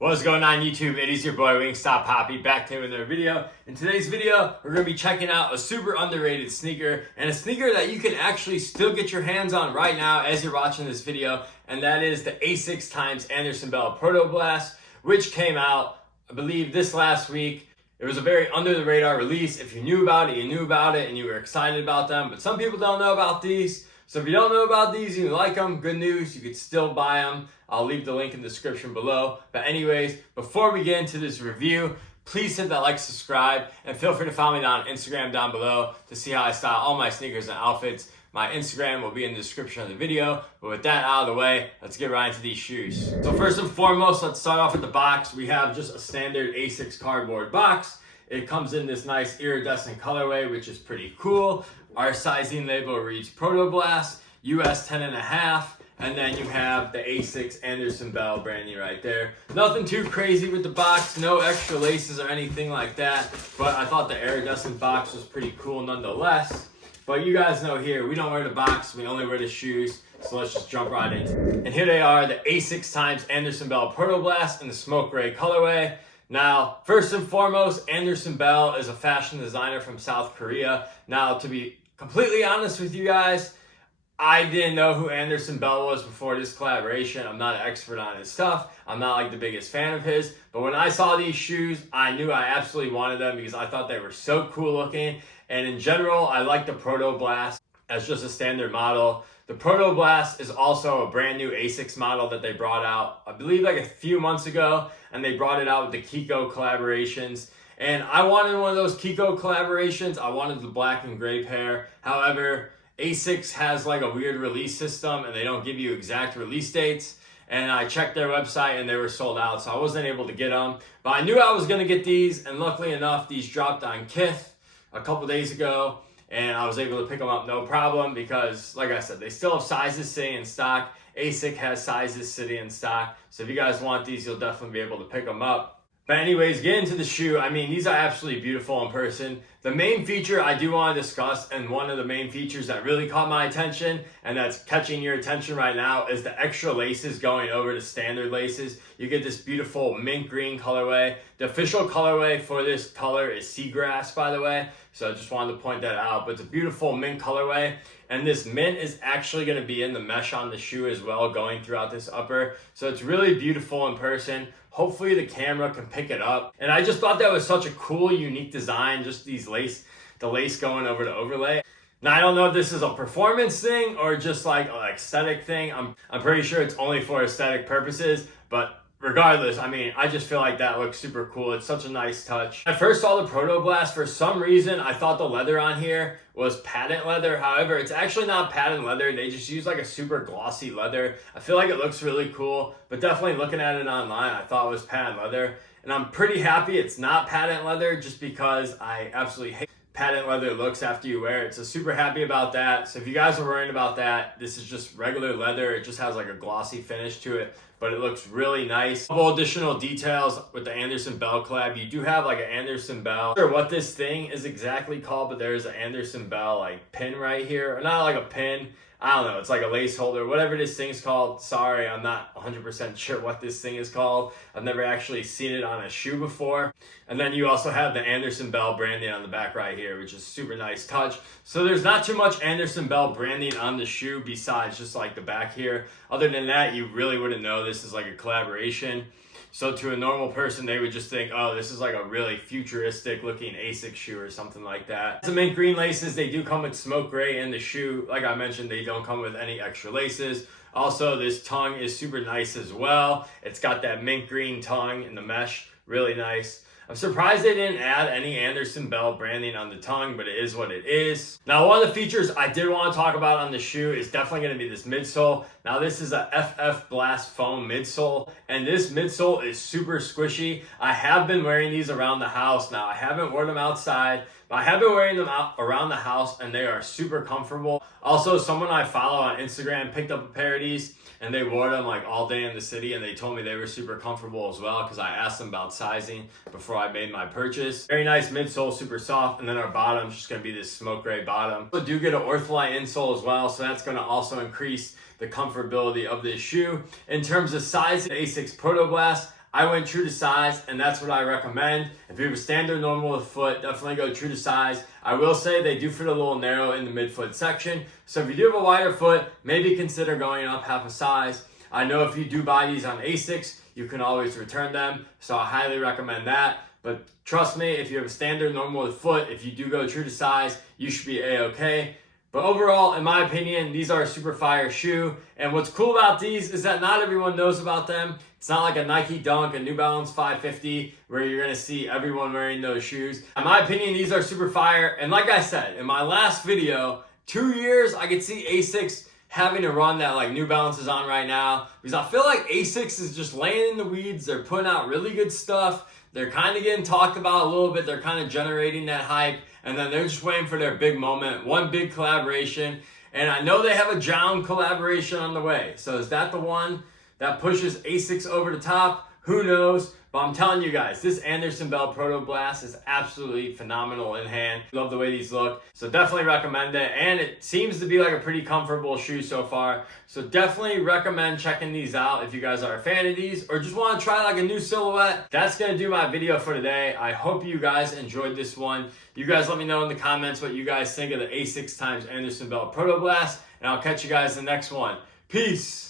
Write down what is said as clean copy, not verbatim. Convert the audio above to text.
What's going on YouTube? It is your boy Wingstop Poppy back here with another video. In today's video, we're going to be checking out a super underrated sneaker and a sneaker that you can actually still get your hands on right now as you're watching this video, and that is the Asics x Andersson Bell Protoblast, which came out, I believe, this last week. It was a very under the radar release. If you knew about it, you knew about it and you were excited about them, but some people don't know about these. So if you don't know about these and you like them, good news, you could still buy them. I'll leave the link in the description below. But anyways, before we get into this review, please hit that like, subscribe, and feel free to follow me on Instagram down below to see how I style all my sneakers and outfits. My Instagram will be in the description of the video. But with that out of the way, let's get right into these shoes. So first and foremost, let's start off with the box. We have just a standard Asics cardboard box. It comes in this nice iridescent colorway, which is pretty cool. Our sizing label reads Protoblast, US 10.5, and then you have the Asics Andersson Bell branding right there. Nothing too crazy with the box, no extra laces or anything like that, but I thought the iridescent box was pretty cool nonetheless. But you guys know here, we don't wear the box, we only wear the shoes, so let's just jump right in. And here they are, the Asics x Andersson Bell Protoblast in the smoke gray colorway. Now, first and foremost, Andersson Bell is a fashion designer from South Korea. Now, to be completely honest with you guys, I didn't know who Andersson Bell was before this collaboration. I'm not an expert on his stuff. I'm not like the biggest fan of his. But when I saw these shoes, I knew I absolutely wanted them because I thought they were so cool looking. And in general, I like the Protoblast as just a standard model. The Protoblast is also a brand new Asics model that they brought out, I believe like a few months ago, and they brought it out with the Kiko collaborations. And I wanted one of those Kiko collaborations. I wanted the black and gray pair. However, Asics has like a weird release system and they don't give you exact release dates. And I checked their website and they were sold out, so I wasn't able to get them. But I knew I was gonna get these, and luckily enough, these dropped on Kith a couple days ago. And I was able to pick them up no problem because, like I said, they still have sizes sitting in stock. Asics has sizes sitting in stock. So if you guys want these, you'll definitely be able to pick them up. But anyways, get into the shoe. I mean, these are absolutely beautiful in person. The main feature I do want to discuss, and one of the main features that really caught my attention, and that's catching your attention right now, is the extra laces going over the standard laces. You get this beautiful mint green colorway. The official colorway for this color is seagrass, by the way. So I just wanted to point that out. But it's a beautiful mint colorway. And this mint is actually going to be in the mesh on the shoe as well, going throughout this upper. So it's really beautiful in person. Hopefully the camera can pick it up. And I just thought that was such a cool, unique design, just the lace going over the overlay. Now, I don't know if this is a performance thing or just like an aesthetic thing. I'm pretty sure it's only for aesthetic purposes, but regardless, I mean, I just feel like that looks super cool. It's such a nice touch. I first saw the Protoblast. For some reason, I thought the leather on here was patent leather. However, it's actually not patent leather. They just use like a super glossy leather. I feel like it looks really cool, but definitely looking at it online, I thought it was patent leather. And I'm pretty happy it's not patent leather just because I absolutely hate patent leather looks after you wear it. So super happy about that. So if you guys are worrying about that, this is just regular leather. It just has like a glossy finish to it, but it looks really nice. A couple additional details with the Andersson Bell collab. You do have like an Andersson Bell. I'm not sure what this thing is exactly called, but there's an Andersson Bell like pin right here. Or not like a pin. I don't know. It's like a lace holder, whatever this thing's called. Sorry, I'm not 100% sure what this thing is called. I've never actually seen it on a shoe before. And then you also have the Andersson Bell branding on the back right here, which is super nice touch. So there's not too much Andersson Bell branding on the shoe besides just like the back here. Other than that, you really wouldn't know this is like a collaboration. So to a normal person, they would just think, oh, this is like a really futuristic looking Asics shoe or something like that. The mint green laces, they do come with smoke gray in the shoe. Like I mentioned, they don't come with any extra laces. Also, this tongue is super nice as well. It's got that mint green tongue in the mesh, really nice. I'm surprised they didn't add any Andersson Bell branding on the tongue, but it is what it is. Now, one of the features I did want to talk about on the shoe is definitely going to be this midsole. Now, this is a FF Blast foam midsole, and this midsole is super squishy. I have been wearing these around the house. Now, I haven't worn them outside, but I have been wearing them out around the house, and they are super comfortable. Also, someone I follow on Instagram picked up a pair of these, and they wore them like all day in the city, and they told me they were super comfortable as well because I asked them about sizing before I made my purchase. Very nice midsole, super soft, and then our bottom's just going to be this smoke gray bottom. We do get an Ortholite insole as well, so that's going to also increase the comfortability of this shoe. In terms of size, the Asics Protoblast, I went true to size, and that's what I recommend. If you have a standard normal with foot, definitely go true to size. I will say they do fit a little narrow in the midfoot section. So if you do have a wider foot, maybe consider going up half a size. I know if you do buy these on Asics, you can always return them. So I highly recommend that. But trust me, if you have a standard normal with foot, if you do go true to size, you should be A-okay. But overall, in my opinion, these are a super fire shoe. And what's cool about these is that not everyone knows about them. It's not like a Nike Dunk, a New Balance 550, where you're going to see everyone wearing those shoes. In my opinion, these are super fire. And like I said, in my last video, 2 years, I could see Asics having a run that like New Balance is on right now. Because I feel like Asics is just laying in the weeds. They're putting out really good stuff. They're kind of getting talked about a little bit. They're kind of generating that hype. And then they're just waiting for their big moment, one big collaboration. And I know they have a Jown collaboration on the way. So is that the one that pushes Asics over the top? Who knows? But I'm telling you guys, this Andersson Bell Protoblast is absolutely phenomenal in hand. Love the way these look. So definitely recommend it. And it seems to be like a pretty comfortable shoe so far. So definitely recommend checking these out if you guys are a fan of these or just want to try like a new silhouette. That's going to do my video for today. I hope you guys enjoyed this one. You guys let me know in the comments what you guys think of the Asics x Andersson Bell Protoblast. And I'll catch you guys in the next one. Peace.